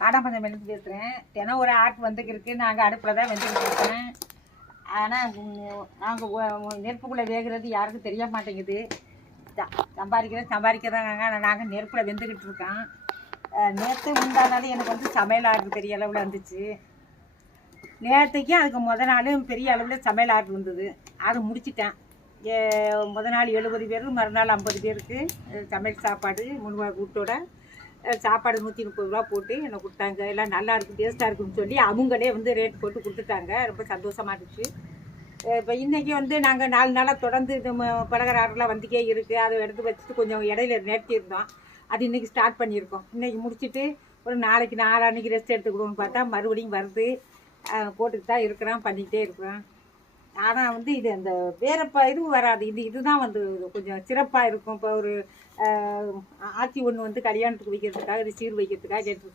காடாம்பஞ்சம் பேசுகிறேன். தினம் ஒரு ஆர்ட் வந்துக்கிருக்கு. நாங்கள் அடுப்பில் தான் வெந்துக்கிட்டு இருக்கேன். ஆனால் நாங்கள் நெருப்புக்குள்ளே வேகிறது யாருக்கும் தெரிய மாட்டேங்குது. சம்பாதிக்க தாங்க நாங்கள் நெருப்பில் வெந்துக்கிட்டு இருக்கோம். நேற்று முந்தானாலும் எனக்கு வந்து சமையல் ஆர்டர் பெரிய அளவில் வந்துச்சு. நேற்றுக்கும் அதுக்கு நாளும் பெரிய அளவில் சமையல் ஆர்டர் வந்தது. அதை முடிச்சிட்டேன். நாள் 70 பேர், மறுநாள் 50 பேருக்கு சமையல் சாப்பாடு 3 கூட்டோட சாப்பாடு 130 ரூபா போட்டு என்னை கொடுத்தாங்க. எல்லாம் நல்லா இருக்குது, டேஸ்ட்டாக இருக்குன்னு சொல்லி அவங்களே வந்து ரேட் போட்டு கொடுத்துட்டாங்க. ரொம்ப சந்தோஷமாக இருந்துச்சு. இப்போ இன்றைக்கி வந்து நாங்கள் 4 நாளாக தொடர்ந்து இது பலகார ஆர்டர்லாம் வந்துக்கே இருக்குது. அதை எடுத்து வச்சுட்டு கொஞ்சம் இடையில நிறுத்தியிருந்தோம். அது இன்றைக்கி ஸ்டார்ட் பண்ணியிருக்கோம். இன்றைக்கி முடிச்சுட்டு ஒரு நாளைக்கு நாளான்னைக்கு ரெஸ்ட் எடுத்துக்கிடுவோம்னு பார்த்தா மறுபடியும் வருது. போட்டுக்கிட்டு தான் இருக்கிறோம், பண்ணிக்கிட்டே இருக்கிறோம். ஆனால் வந்து இது அந்த வேறு இதுவும் வராது. இதுதான் வந்து கொஞ்சம் சிறப்பாக இருக்கும். இப்போ ஒரு ஆட்சி ஒன்று வந்து கல்யாணத்துக்கு வைக்கிறதுக்காக, இது சீர் வைக்கிறதுக்காக கேட்டிருக்காங்க.